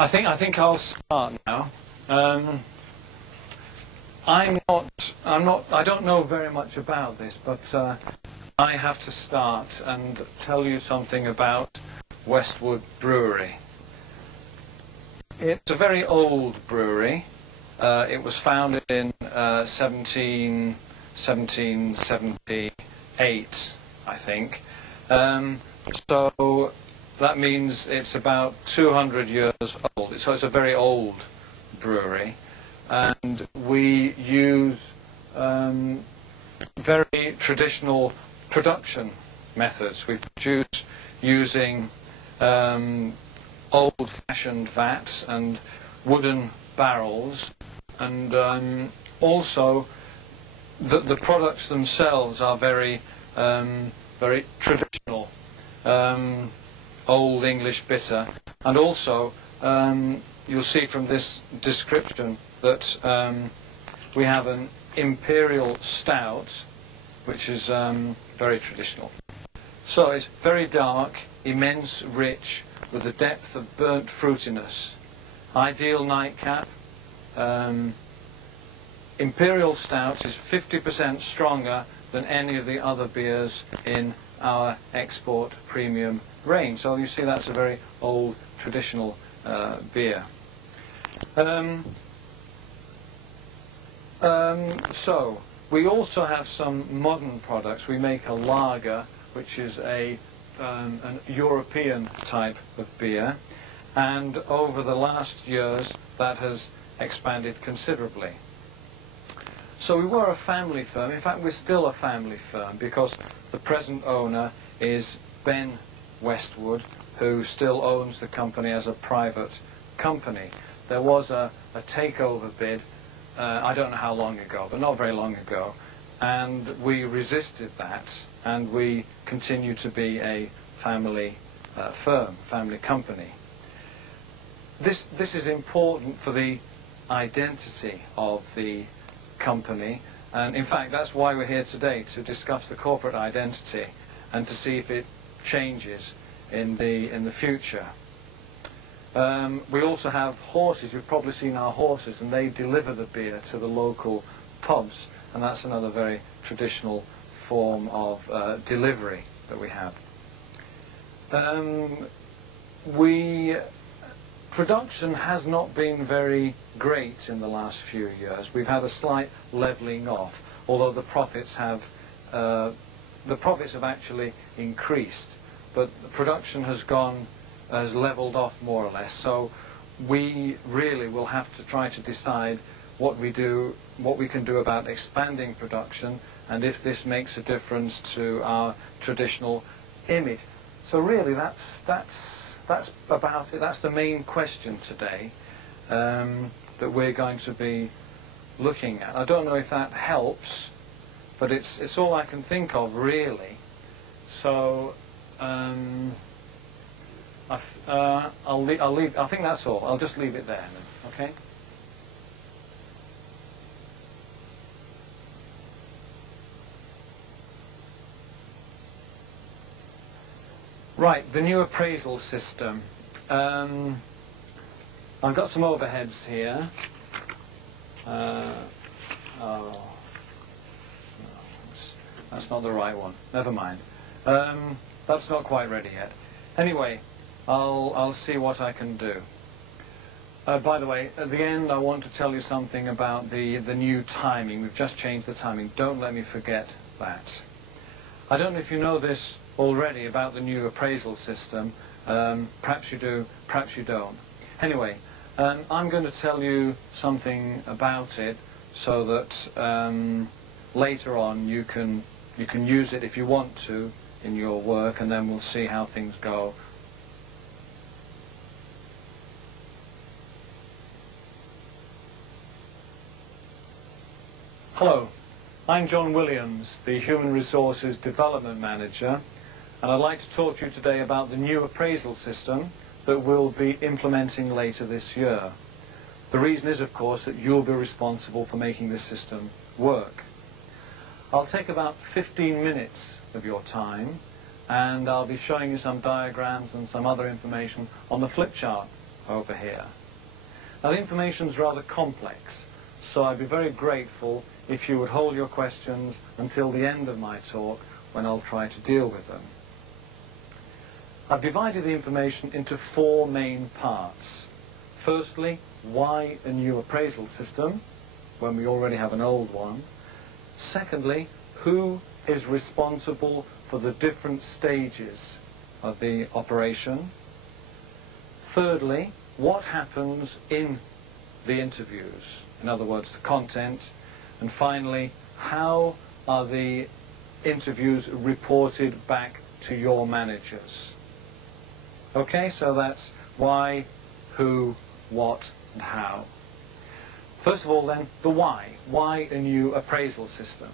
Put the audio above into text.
I think I'll start now. I don't know very much about this, but I have to start and tell you something about Westwood Brewery. It's a very old brewery. It was founded in 1778, I think. So that means it's about 200 years old. So it's a very old brewery. And we use very traditional production methods. We produce using old-fashioned vats and wooden barrels, and also the products themselves are very very traditional, old English bitter, and also you'll see from this description that we have an imperial stout, which is very traditional. So it's very dark, immense, rich, with a depth of burnt fruitiness. Ideal nightcap. Imperial stout is 50% stronger than any of the other beers in our export premium range. So you see that's a very old traditional beer. So we also have some modern products. We make a lager, which is an European type of beer, and over the last years that has expanded considerably. So we were a family firm. In fact, we're still a family firm, because the present owner is Ben Westwood, who still owns the company as a private company. There was a takeover bid, I don't know how long ago, but not very long ago, and we resisted that, and we continue to be a family firm, family company. This is important for the identity of the company, and in fact that's why we're here today, to discuss the corporate identity and to see if it changes in the future. We also have horses. You've probably seen our horses, and they deliver the beer to the local pubs, and that's another very traditional form of delivery that we have. Production has not been very great in the last few years. We've had a slight levelling off, although the profits have actually increased, but the production has levelled off more or less. So we really will have to try to decide what we can do about expanding production, and if this makes a difference to our traditional image. So really that's about it. That's the main question today that we're going to be looking at. I don't know if that helps, but it's all I can think of really. So I'll leave. I think that's all. I'll just leave it there then. Okay. Right, the new appraisal system. I've got some overheads here. Oh, no, that's not the right one. Never mind. That's not quite ready yet. Anyway, I'll see what I can do. By the way, at the end I want to tell you something about the new timing. We've just changed the timing. Don't let me forget that. I don't know if you know this already about the new appraisal system. Perhaps you do, perhaps you don't. Anyway, I'm going to tell you something about it so that later on you can use it if you want to in your work, and then we'll see how things go. Hello, I'm John Williams, the Human Resources Development Manager, and I'd like to talk to you today about the new appraisal system that we'll be implementing later this year. The reason is, of course, that you'll be responsible for making this system work. I'll take about 15 minutes of your time, and I'll be showing you some diagrams and some other information on the flip chart over here. Now the information is rather complex, so I'd be very grateful if you would hold your questions until the end of my talk, when I'll try to deal with them. I've divided the information into 4 main parts. Firstly, why a new appraisal system when we already have an old one? Secondly, who is responsible for the different stages of the operation? Thirdly, what happens in the interviews? In other words, the content. And finally, how are the interviews reported back to your managers? Okay, so that's why, who, what, and how. First of all then, the why. Why a new appraisal system?